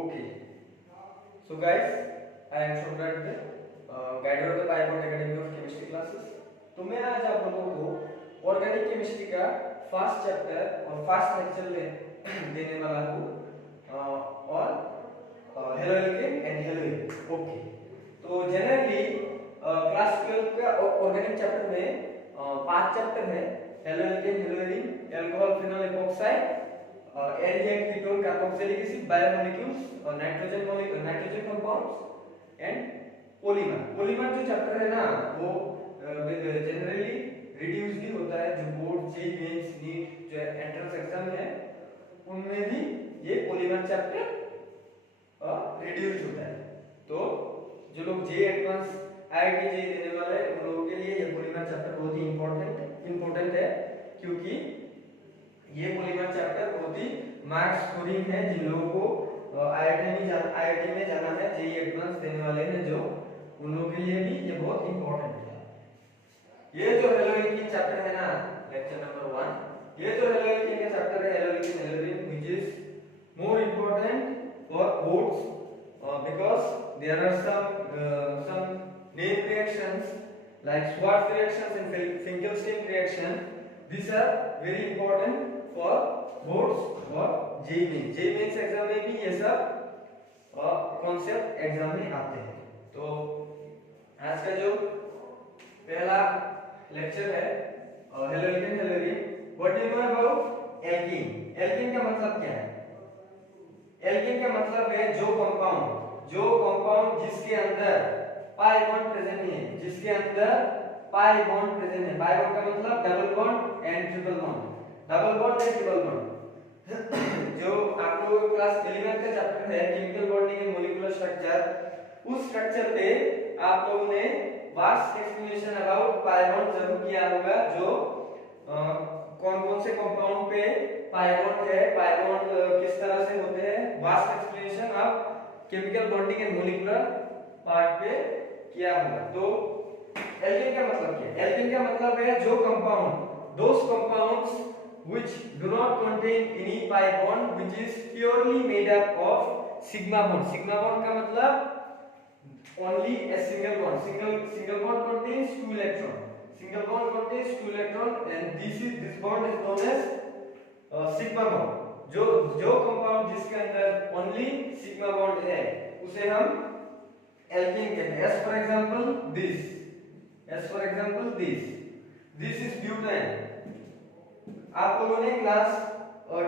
Okay. So guys, I am Shobrat, guide of the Piebald Academy of Chemistry classes. तो मैं आज आप लोगों को ऑर्गेनिक केमिस्ट्री का फर्स्ट चैप्टर और फर्स्ट लेक्चर देने वाला हूँ और halo alkane and halo alkane. Okay, तो जनरली क्लास 12 का ऑर्गेनिक चैप्टर में 5 चैप्टर है। Halo alkane, hello arene, alcohol, phenol, epoxide, aldehyde, ketone, carboxylic acid, biomolecules, nitrogen compounds and polymer. Polymer जो चैप्टर है ना वो जनरली रिड्यूस भी होता है, जो बोर्ड जेईई मेंस नीट जो एंट्रेंस एग्जाम है उनमें भी ये पॉलीमर चैप्टर रिड्यूस होता है। तो जो लोग जेईई एडवांस आईआईटी जेईई देने वाले हैं उन लोगों के लिए ये पॉलीमर चैप्टर बहुत ही इंपॉर्टेंट है, क्योंकि ये पॉलीमर चैप्टर बहुत ही मार्क्स स्कोरिंग है। जिन लोगों को आईआईटी में जाना है, जेईई एडवांस देने वाले हैं जो, उन लोगों के लिए भी ये बहुत इंपॉर्टेंट है। ये जो हेलो एल्केन चैप्टर है ना, लेक्चर नंबर 1, ये जो हेलो एल्केन का चैप्टर है, halo alkane halogen, which is more important for boards because there are some name reactions like Schwarz reactions and Finkelstein reaction. These are very important for boards और JEE mains exam में भी ये सब concept exam में आते हैं। तो आज का जो पहला लेक्चर है halo alkane hello arene, what do you know about alkene? Alkene का मतलब क्या है? एल्कीन का मतलब है जो कंपाउंड जिसके अंदर पाई बॉन्ड प्रेजेंट नहीं है, जिसके अंदर पाई बॉन्ड प्रेजेंट है। पाई बॉन्ड का मतलब double bond and triple bond, double bond and triple bond. जो आप लोगों को क्लास 11 का चैप्टर है chemical bonding and molecular structure, उस स्ट्रक्चर पे आप लोगों ने vast explanation about pi bond जरूर किया होगा। जो कौन-कौन से कंपाउंड पे पाई बॉन्ड है, पाई बॉन्ड किस तरह से होते हैं, वास्ट एक्सप्लेनेशन आप chemical bonding and molecular part पे किया होगा। तो एल्केन का मतलब क्या है? एल्केन का मतलब है जो compound, those compounds which do not contain any pi bond, which is purely made up of sigma bond. Sigma bond का मतलब only a single bond. Single bond contains 2 electron. Single bond contains 2 electron and this bond is known as sigma bond. जो compound जिसके अंदर only sigma bond है उसे हम alkane कहते हैं। As for example this is butane. आप लोगों ने क्लास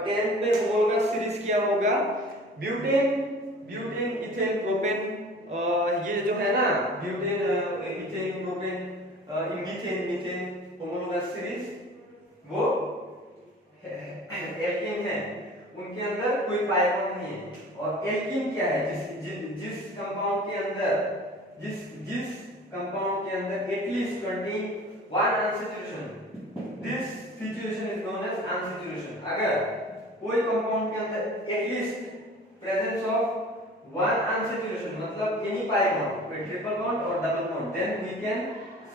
10 में होमोलॉगस सीरीज किया होगा। ब्यूटेन इथेन प्रोपेन, ये जो है ना butane ethane propane methane homologous series, वो एल्केन है, उनके अंदर कोई पाई बॉन्ड नहीं है। और एल्कीन क्या है? जिस कंपाउंड के अंदर at least 21 unsaturation, this situation is known as unsaturation. अगर कोई कंपाउंड के अंदर एटलीस्ट प्रेजेंस ऑफ 1 अनसैचुरेशन मतलब एनी पाई बॉन्ड, कोई ट्रिपल बॉन्ड और double bond, then we can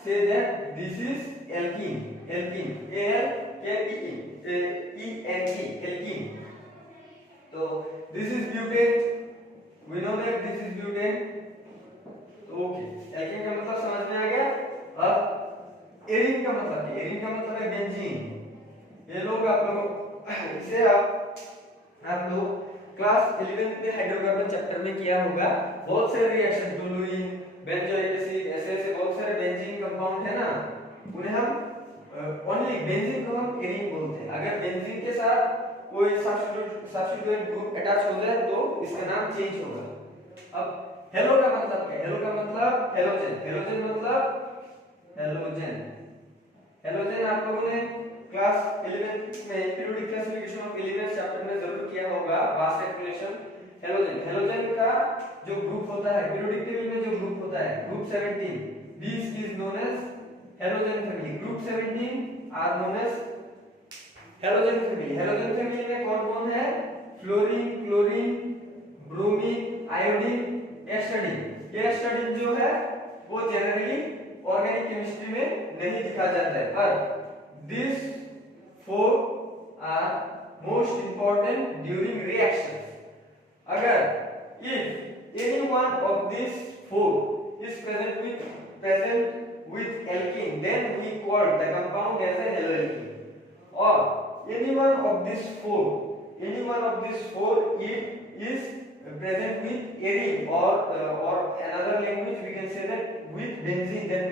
say that this is alkene. A L K E N alkene. तो this is butane, we know that this is butane. तो okay, alkane का मतलब समझ में आ गया। अब एरीन का मतलब है, एरीन का मतलब है बेंजीन। ये लोग आप लोग इसे आप लोग क्लास 11 में हाइड्रोकार्बन चैप्टर में किया होगा। बहुत सारे रिएक्शन, टोलुइन, बेंजोइक एसिड, ऐसे बहुत सारे बेंजीन कंपाउंड है ना, उन्हें हम ओनली बेंजीन को हम एरीन बोलते हैं। अगर बेंजीन के साथ कोई सब्स्टिट्यूएंट ग्रुप अटैच हो जाए तो इसका नाम चेंज होगा। अब हेलो का मतलब क्या है? हेलो का मतलब हेलोजन। हेलोजन आप लोगों ने क्लास 11 में periodic classification of elements chapter में जरूर किया होगा, वास्ट एक्सप्लेनेशन। हेलोजन का जो ग्रुप होता है पीरियोडिक टेबल में, जो ग्रुप होता है group 17, this is known as halogen family. Group 17 are known as halogen family. Halogen family में कौन-कौन है? Fluorine, chlorine, bromine, iodine, astatine. ये एस्टडीन जो है वो जनरली ऑर्गेनिक केमिस्ट्री में नहीं दिखा जाता है, पर this 4 are most important during reactions. अगर if any one of these four is present with alkene, then we call the compound as a haloalkene. Or any one of these four it is present with arene, or another language we can say that with benzene, then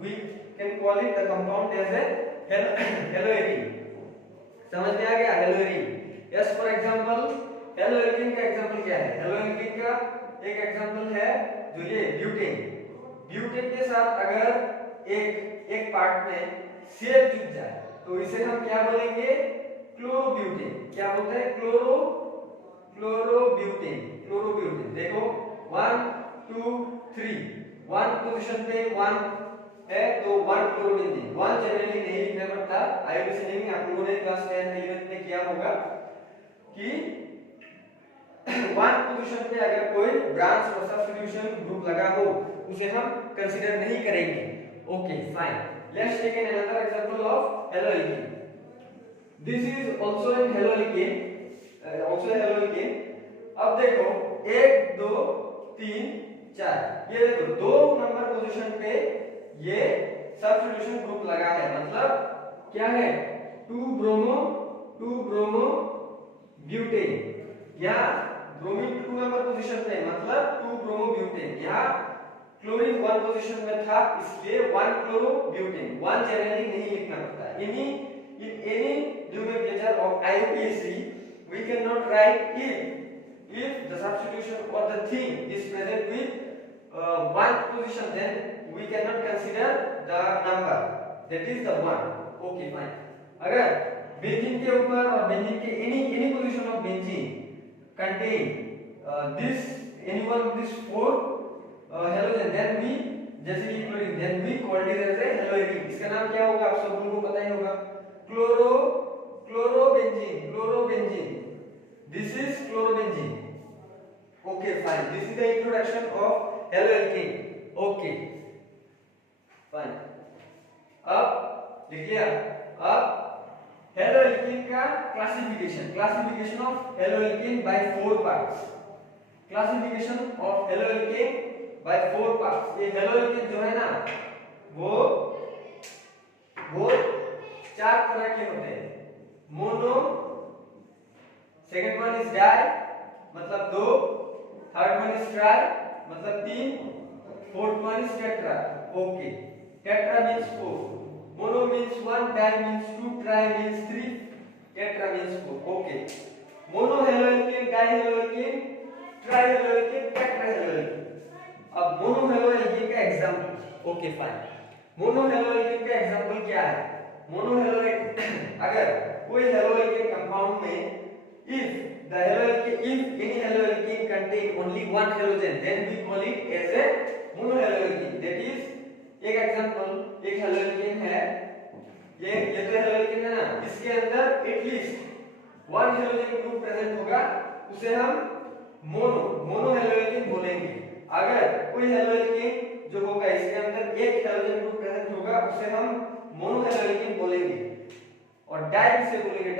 we can call it the compound as a haloarene. समझ में आ गया? Haloarene. Yes, for example haloarene का example क्या है? Haloarene का एक example है जो ये ब्यूटेन. ब्यूटेन के साथ अगर एक पार्ट में शेल जुड़ जाए तो इसे हम क्या बोलेंगे? क्लोरोब्यूटेन. क्या बोलते हैं? क्लोरोब्यूटेन. देखो 1 2 3, 1 पोजीशन पे 1 है तो 1 क्लोरोबेंजीन. 1 जनरली नहीं लिखना पड़ता. आईयूपीएसी नेमिंग आप लोगों ने क्लास 10 11 में किया होगा कि 1 पोजीशन पे अगर कोई ब्रांच और सब्स्टिट्यूशन ग्रुप लगा हो उसे हम कंसीडर नहीं करेंगे. Okay fine. Let's take another example of haloalkene. This is also a haloalkene. अब देखो 1 2 3 4, ये देखो 2 नंबर पोजीशन पे ये सब्स्टिट्यूशन ग्रुप लगा है. मतलब क्या है? 2 ब्रोमो ब्यूटेन. यहाँ ब्रोमीन 2 नंबर पोजीशन पे मतलब 2 ब्रोमो ब्यूटेन. यहाँ क्लोरीन 1 पोजीशन में था इसलिए 1 क्लोरो ब्यूटेन. 1 जनरली नहीं लिखना पड़ता. In any nomenclature of IUPAC we cannot write if the substitution or the thing is present with 1 position, then we cannot consider the number, that is the 1. Okay fine. अगर benzene के ऊपर और benzene के any position of benzene contain any one of these 4 halogen, then we जैसे कि chlorine, then we call it as a haloarene. इसका नाम क्या होगा? आप सब लोगों को पता ही होगा. Chlorobenzene. This is chlorobenzene. Okay fine. This is the introduction of haloalkene. Okay fine. अब लिख लिया. अब haloalkene का classification of haloalkene by 4 parts. Classification of haloalkene by 4 parts. ये haloalkene जो है ना वो 4 तरह के होते हैं. Mono, second one is di मतलब 2, थर्ड वन इज ट्राई मतलब 3, fourth one is tetra. Okay. Tetra means 4, mono means 1, di means 2, tri means 3, tetra means 4. Okay. Mono haloalkane, di haloalkane, tri haloalkane, tetra haloalkane. अब mono haloalkane का example. Okay fine. Mono haloalkane का example क्या है? Mono haloalkane अगर कोई haloalkane compound में if any haloalkene contain only one halogen, then we call it as a monohaloalkene. That is, एक example, एक हेलोएल्केन है, ये तो हेलोएल्केन है ना, इसके अंदर एटलीस्ट 1 हेलोजन ग्रुप प्रेजेंट होगा, उसे हम मोनोहेलोएल्केन बोलेंगे. अगर कोई हेलोएल्केन जो होगा इसके अंदर एक हेलोजन ग्रुप प्रेजेंट होगा उसे हम मोनोहेलोएल्केन बोलेंगे. और डाई से बोलेंगे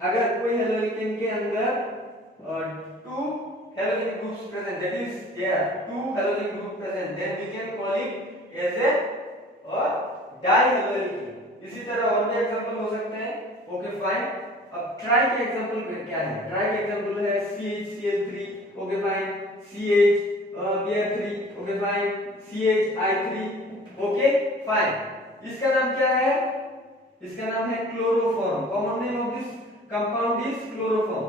अगर कोई हेलोएल्केन के अंदर 2 halogen groups present, that is there 2 halogen group present, then we can call it as a dihaloalkene. इसी तरह और भी एग्जांपल हो सकते हैं. Okay fine. अब ट्राई के एग्जांपल क्या है? ट्राई के एग्जांपल है CHCl3. Okay fine. CHBr3. Okay fine. CHI3. Okay fine. इसका नाम क्या है? इसका नाम है chloroform. Common name of this compound is chloroform.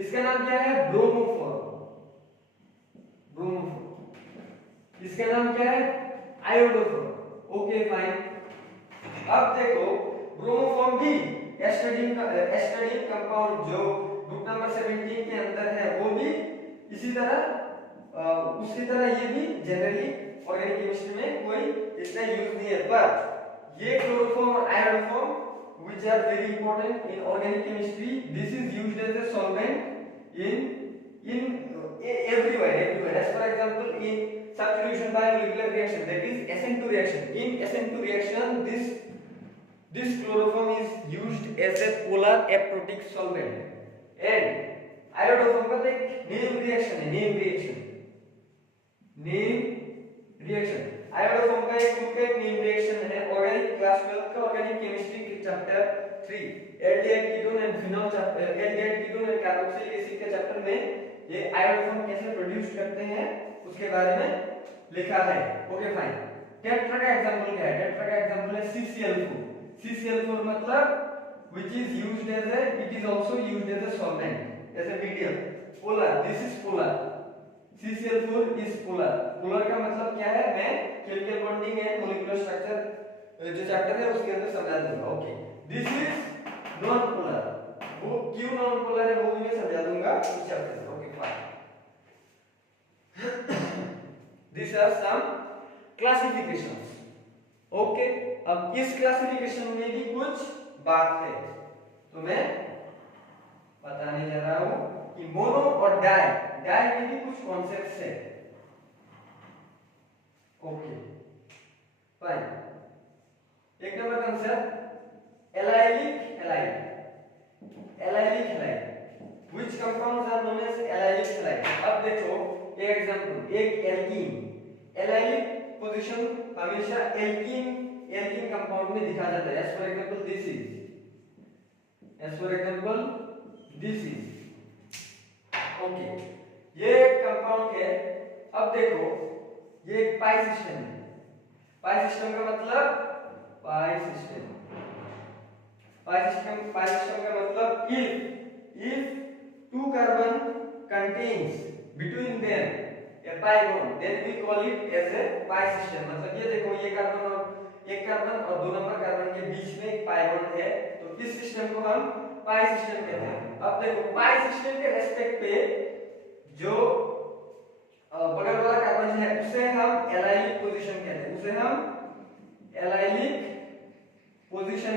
इसका नाम क्या है? ब्रोमोफॉर्म. इसका नाम क्या है? आयोडोफॉर्म. Okay fine. अब देखो ब्रोमोफॉर्म भी एस्टडीन कंपाउंड जो ग्रुप नंबर 17 के अंदर है वो भी इसी तरह उसी तरह ये भी जनरली ऑर्गेनिक केमिस्ट्री में कोई इतना यूज नहीं है. पर ये क्लोरोफॉर्म और iodoform which are very important in organic chemistry, this is used as a solvent in everywhere. As for example, in substitution by molecular reaction, that is SN2 reaction. In SN2 reaction, this chloroform is used as a polar aprotic solvent, and iodoform का तो एक name reaction है, name reaction iodoform का एक खुद का एक name reaction है। ऑर्गेनिक क्लास 12 का ऑर्गेनिक केमिस्ट्री के chapter 3 aldehyde ketone and phenol chapter, aldehyde ketone and carboxylic acid के चैप्टर में ये आयोडोफॉर्म कैसे प्रोड्यूस करते हैं उसके बारे में लिखा है। Okay fine. टेट्रा का एग्जांपल क्या है? टेट्रा का एग्जांपल है CCl4। CCl4 मतलब which is used as a, it is also used as a solvent, as a medium. Polar, this is polar. CCl4 is polar. Polar का मतलब क्या है? मैं chemical bonding and molecular structure जो chapter है उसके अंदर समझा दूंगा। Okay, this is non polar. वो क्यों नॉन पोलर है वो भी मैं समझा दूंगा इस चैप्टर में। Okay fine. These are some classifications. Okay, अब इस क्लासिफिकेशन में भी कुछ बात है तो मैं बताने जा रहा हूं कि मोनो और डाई में भी कुछ कॉन्सेप्ट्स है। Okay fine. एक number concept allylic halide. Which compounds are known as allylic halide. अब देखो एक एग्जांपल, एक एल्कीन। एलाइलिक पोजीशन हमेशा एल्कीन कंपाउंड में दिखा जाता है। As for example this is okay, ये कंपाउंड है। अब देखो ये एक पाई सिस्टम है। पाई सिस्टम का मतलब पाई सिस्टम का मतलब if two carbon contains between them a pi bond then we call it as a pi system। मतलब ये देखो ये कार्बन और एक कार्बन और 2 नंबर कार्बन के बीच में एक पाई बॉन्ड है तो इस सिस्टम को हम पाई सिस्टम कहते हैं। अब देखो पाई सिस्टम के रेस्पेक्ट पे जो बगल वाला कार्बन है उसे हम एलाइलिक पोजीशन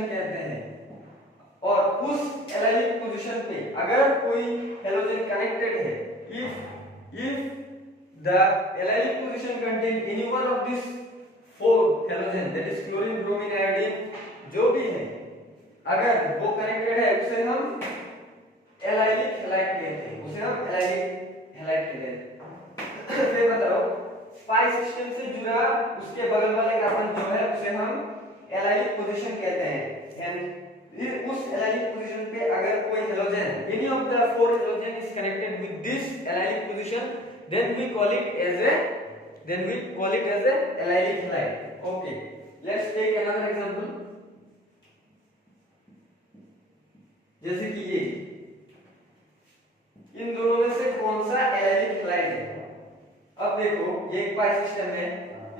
कहते हैं। और उस एलाइलिक पोजीशन पे अगर कोई हेलोजन कनेक्टेड है, if the allylic position contain any one of these 4 halogen, that is chlorine, bromine, iodine जो भी है, अगर वो कनेक्टेड है उसे हम एलाइलिक हैलाइड कहते हैं। फिर बताओ पाई सिस्टम से जुड़ा उसके बगल वाले कार्बन जो है उसे हम एलाइलिक पोजीशन कहते हैं। एंड उस एलाइलिक पोजीशन पे अगर कोई halogen any of the 4 halogen is connected with this allylic position then we call it as a allylic halide। okay, let's take another example। जैसे कि ये इन दोनों में से कौन सा allylic halide है? अब देखो ये एक पाई सिस्टम है,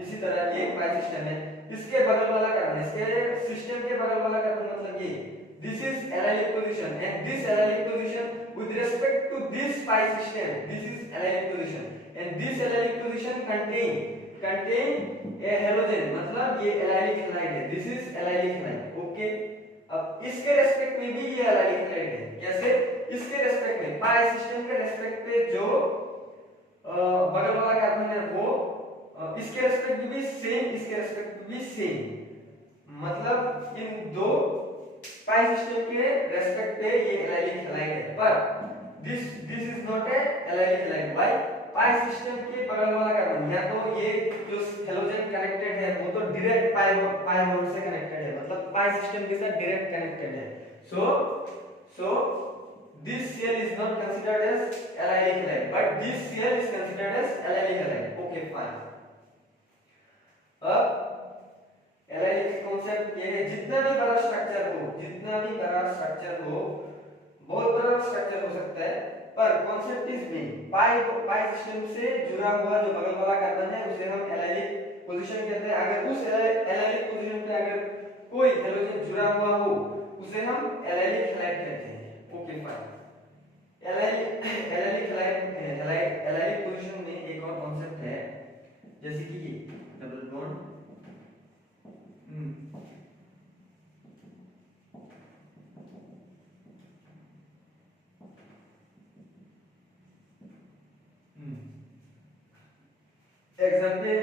इसी तरह ये एक पाई सिस्टम है, इसके बगल वाला कार्बन, इसके सिस्टम के बगल वाला कार्बन मतलब ये this is allylic position and this allylic position with respect to this pi system, this is allylic position and this allylic position contain a halogen, मतलब ये allylic halide है, this is allylic halide। Okay, अब इसके respect में भी ये allylic halide है। कैसे? इसके रेस्पेक्ट में pi सिस्टम के रेस्पेक्ट पे जो बगल वाला कार्बन है वो इसके रेस्पेक्ट में भी सेम, इसके रेस्पेक्ट में भी सेम, मतलब इन दो पाई सिस्टम के रेस्पेक्ट पे ये एलाइलिक हैलाइड है। पर this is not a allylic halide. Why? Pi system के बगल वाला कार्बन या तो ये जो हेलोजन कनेक्टेड है वो तो डायरेक्ट पाई बॉन्ड से कनेक्टेड है, मतलब पाई सिस्टम के साथ डायरेक्ट कनेक्टेड है। सो this cell is not considered as allylic halide but this cell is considered as allylic halide। okay fine। अब एलाइलिक कॉन्सेप्ट ये है जितना भी बड़ा स्ट्रक्चर हो, बहुत बड़ा स्ट्रक्चर हो सकता है, पर concept is main. Pi system से जुड़ा हुआ जो बगल वाला कार्बन है उसे हम एलाइलिक पोजीशन कहते हैं। अगर उस एलाइलिक पोजीशन पे अगर कोई हेलोजन जुड़ा हुआ हो उसे हम एलाइलिक हैलाइड कहते हैं। Okay fine. एलाइलिक पोजीशन में एक और कॉन्सेप्ट है जैसे कि ये डबल बॉन्ड। एग्जाम्पल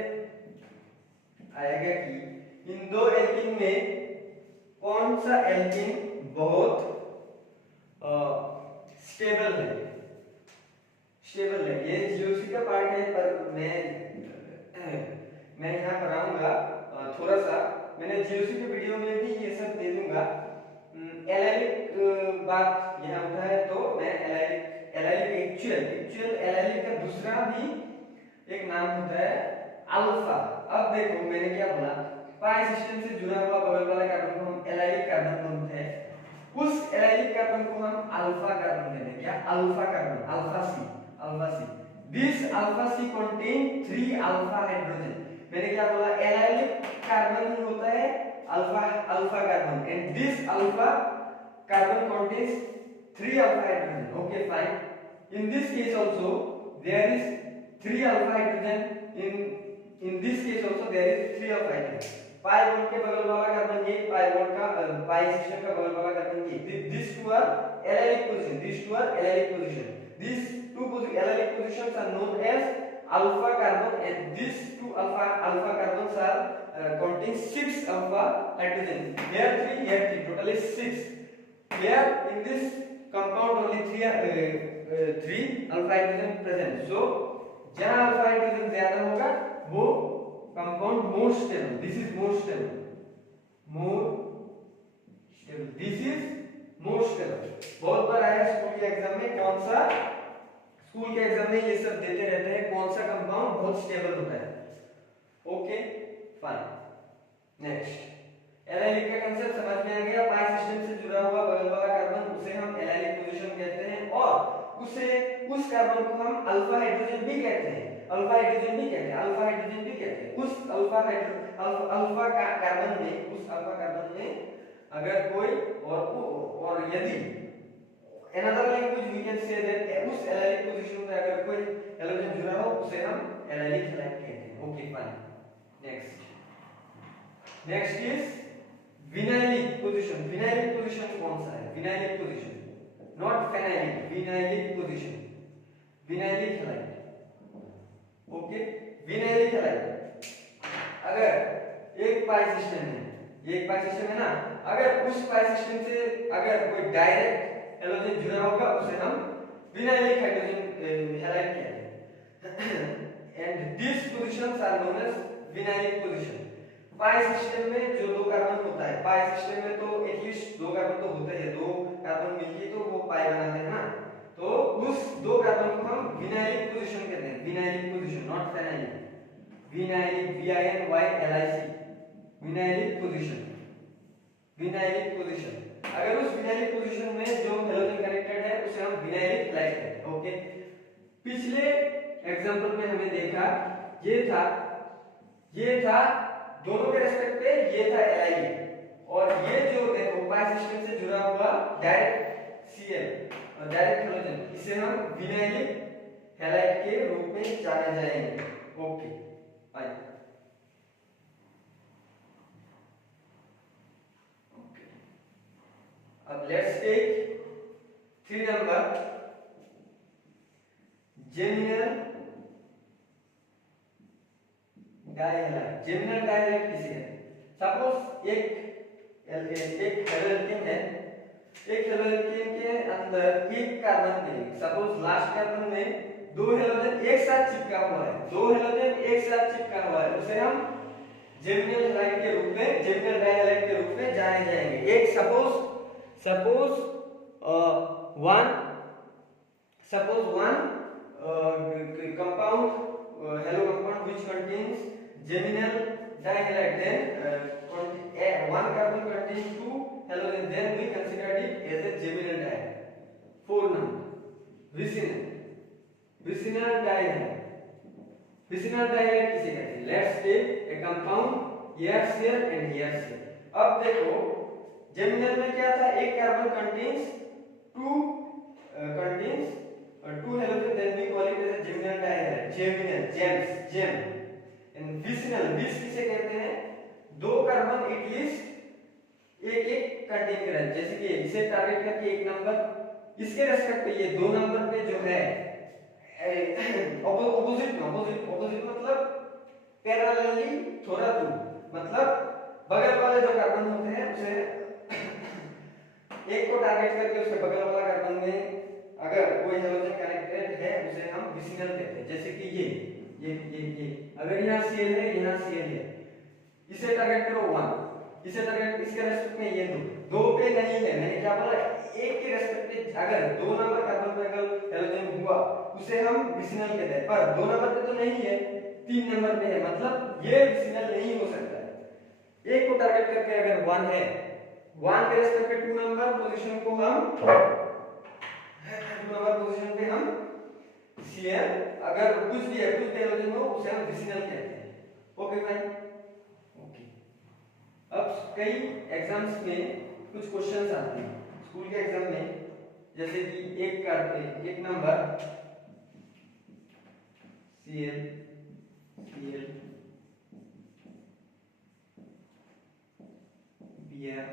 आएगा कि इन दो एल्कीन में कौन सा एल्कीन बहुत स्टेबल है। स्टेबल है। ये जीओसी का पार्ट है, पर मैं यहाँ कराऊंगा थोड़ा सा। मैंने जीओसी के वीडियो में भी ये सब दे दूंगा। एलाइलिक बात यहाँ उठा है, तो मैं एलाइलिक एक्चुअल एलाइलिक का दूसरा भी एक नाम होता है अल्फा। अब देखो मैंने क्या बोला, पाई सिस्टम से जुड़ा हुआ बगल वाला कार्बन को हम एलाइलिक कार्बन बोलते हैं। उस एलाइलिक कार्बन को हम अल्फा कार्बन कहते हैं। क्या? Alpha carbon, alpha C. This alpha C contain 3 alpha hydrogen. मैंने क्या बोला, एलाइलिक कार्बन ही होता है alpha carbon, and this alpha carbon contains 3 alpha hydrogen. Okay, fine. In this case also there is 3 alpha hydrogen. In this case also there is 3 alpha hydrogen. Pi bond के बगल वाला carbon ये, pi bond का पाई system का बगल वाला carbon ये। These two are allylic position. These two are allylic position. These two allylic positions are known as alpha carbon, and these two alpha carbons are contain 6 alpha hydrogen. Here 3, here 3, totally 6. Here in this compound only 3 alpha hydrogen present. So जहाँ alpha hydrogen ज्यादा होगा वो compound more stable. This is more stable. This is more stable. बहुत बार आया school के exam में, कौन सा स्कूल के एग्जाम में ये सब देते रहते हैं, कौन सा कंपाउंड बहुत स्टेबल होता है। Okay, fine. नेक्स्ट, एलाइलिक का कांसेप्ट समझ में आ गया। पाई सिस्टम से जुड़ा हुआ बगल वाला कार्बन, उसे हम एलाइलिक पोजीशन कहते हैं, और उस कार्बन को हम अल्फा हाइड्रोजन भी कहते हैं। उस अल्फा कार्बन में अगर कोई और यदि another language we can say that उस एलाइलिक पोजीशन में अगर कोई हैलोजन जुड़ा हो उसे हम एलाइलिक हैलाइड कहते हैं। Okay, fine. Next is vinylic position. Vinylic position कौन सा है? Vinylic position, not phenylic, vinylic position, vinylic halide. Okay, vinylic halide अगर एक पाई सिस्टम है, ये एक पाई सिस्टम है ना, अगर उस पाई सिस्टम से अगर कोई डायरेक्ट हैलोजन जुड़ा होगा उसे हम विनाइलिक हाइड्रोजन हैलाइड कहते हैं। And this positions are known as vinylic position. Pi system में जो दो कार्बन होता है, पाई सिस्टम में तो एटलीस्ट दो कार्बन तो होते हैं, दो कार्बन मिलके तो वो पाई बनाते हैं ना, तो उस दो कार्बन को हम विनाइलिक पोजीशन कहते हैं। Vinylic position, not phenylic. Vinylic, VINYLIC, vinylic position, vinylic position. अगर उस विनाइलिक पोजीशन में जो हैलोजन कनेक्टेड है उसे हम विनाइलिक हैलाइड कहते हैं। ओके, पिछले एग्जांपल में हमें देखा ये था दोनों के रेस्पेक्ट पे, ये था एलाइलिक, और ये जो देखो पाई सिस्टम से जुड़ा हुआ डायरेक्ट Cl और डायरेक्ट हैलोजन, इसे हम विनाइलिक हैलाइड के रूप में जाने जाएंगे। Okay, fine. अब let's take 3 number, geminal dihalide. Geminal dihalide किसे है? सपोज एक हेलोजन है, एक हेलोजन के अंदर एक कार्बन है, सपोज लास्ट कार्बन में दो हेलोजन एक साथ चिपका हुआ है, उसे हम जेमिनल हैलाइड के रूप में, जेमिनल डाइहैलाइड के रूप में जाने जाएंगे। एक suppose one compound, halo compound which contains geminal dihalide, then one carbon contains two halogen, then we consider it as a geminal dihalide. 4 number, vicinal dihalide। vicinal dihalide किसे कहते हैं? Let's take a compound here cell and here cell। अब देखो geminal में क्या था, एक carbon contains two halogen, then we call it as a geminal dihalide, gem. And vicinal, vis किसे कहते हैं? दो कार्बन एटलीस्ट एक कंटेन कर रहा है, जैसे कि इसे टारगेट करके एक नंबर, इसके रेस्पेक्ट पे ये 2 नंबर पे जो है ऑपोजिट मतलब पैरेलली थोड़ा दूर, मतलब बगल वाले जो कार्बन होते हैं उसे एक को टारगेट करके उसके बगल वाला कार्बन में अगर कोई हैलोजन कनेक्टेड है उसे हम विसिनल कहते हैं। जैसे कि ये अगर यहाँ Cl है, यहाँ Cl है, इसे टारगेट करो 1, इसे टारगेट इसके रेस्पेक्ट में ये दो पे नहीं है। मैंने क्या बोला, एक के रेस्पेक्ट में अगर 2 नंबर कार्बन पे अगर हैलोजन हुआ उसे हम विसिनल कहते हैं, पर 2 नंबर पे तो नहीं है, 3 नंबर पे है, मतलब ये विसिनल नहीं हो सकता है। एक को टारगेट करके अगर 1 है, 1 के रेस्पेक्ट पे 2 नंबर पोजीशन को हम 2 नंबर पोजीशन पे हम Cl अगर कुछ भी है, कुछ हैलोजन हो, उसे हम विसिनल कहते हैं। Okay fine. ओके, अब कई एग्जाम्स में कुछ क्वेश्चंस आते हैं स्कूल के एग्जाम में, जैसे कि एक number Cl Br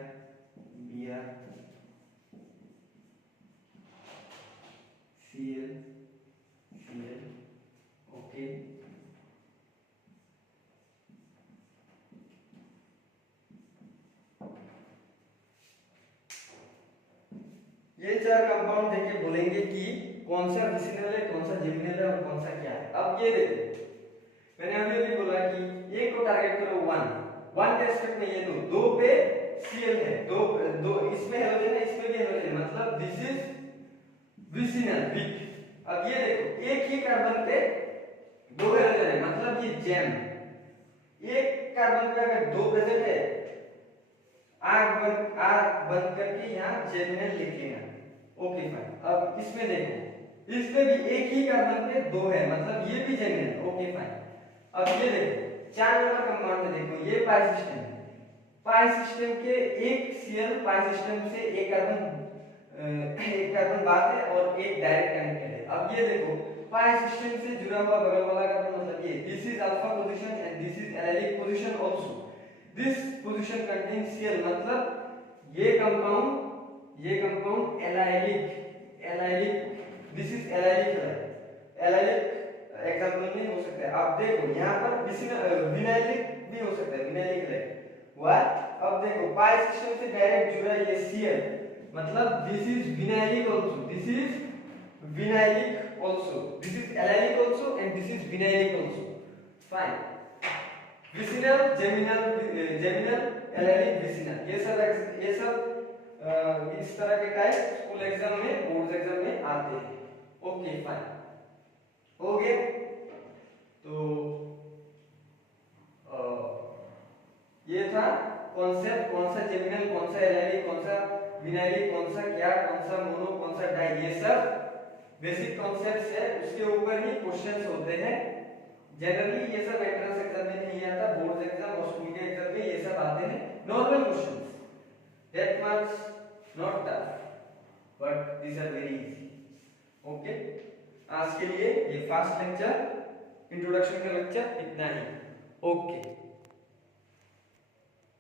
Cl okay. ये 4 कंपाउंड देके बोलेंगे कि कौन सा विसिनल है, कौन सा जेमिनल है और कौन सा क्या है। अब ये देखो, मैंने अभी भी बोला कि एक को टारगेट करो 1 के रेस्पेक्ट में ये दो पे Cl है, दो इसमें हैलोजन है, इसमें भी हैलोजन है, मतलब दिस इज विसिनल वीक। अब ये देखो, एक ही कार्बन पे 2 हैलोजन है, मतलब ये जेम। एक कार्बन पे अगर 2 प्रेजेंट है, आग बंद करके यहाँ जेमिनल लिख लेना। Okay fine. अब इसमें देखो, इसमें भी एक ही कार्बन पे 2 है, मतलब ये भी जेमिनल। Okay fine. अब ये देखो, 4 नंबर कंपाउंड में देखो, ये पाई सिस्टम है, पाई सिस्टम के एक Cl पाई सिस्टम से एक कार्बन बात है और एक डायरेक्ट कनेक्टेड है। अब ये देखो, पाई सिस्टम से जुड़ा हुआ बगल वाला कार्बन, मतलब ये this is alpha position and this is allylic position also, this position contains Cl, मतलब ये compound allylic this is allylic example नहीं हो सकता है। आप देखो यहाँ पर विनाइलिक भी हो सकता है, विनाइलिक है व्हाट। अब देखो, पाई सिस्टम से डायरेक्ट जुड़ा ये Cl, मतलब this is vinylic also, this is vinylic also, this is allylic also and this is vinylic also. Fine. Vicinal, geminal, allylic, vicinal, ये सब इस तरह के टाइप स्कूल एग्जाम में, बोर्ड एग्जाम में आते हैं। ओके फाइन, हो गया। तो ये था कॉन्सेप्ट, कौन सा जेमिनल, कौन सा एलाइलिक, कौन सा विनाइलिक, कौन सा क्या, कौन सा मोनो, कौन सा डाई, ये सब बेसिक कॉन्सेप्ट्स है, उसके ऊपर ही क्वेश्चंस होते हैं। जनरली ये सब एंट्रेंस एग्जाम में नहीं आता, बोर्ड एग्जाम और स्कूल के एग्जाम में ये सब आते हैं, normal questions, that much not tough but these are very easy. Okay, आज के लिए ये फर्स्ट लेक्चर, इंट्रोडक्शन का लेक्चर इतना ही। ओके।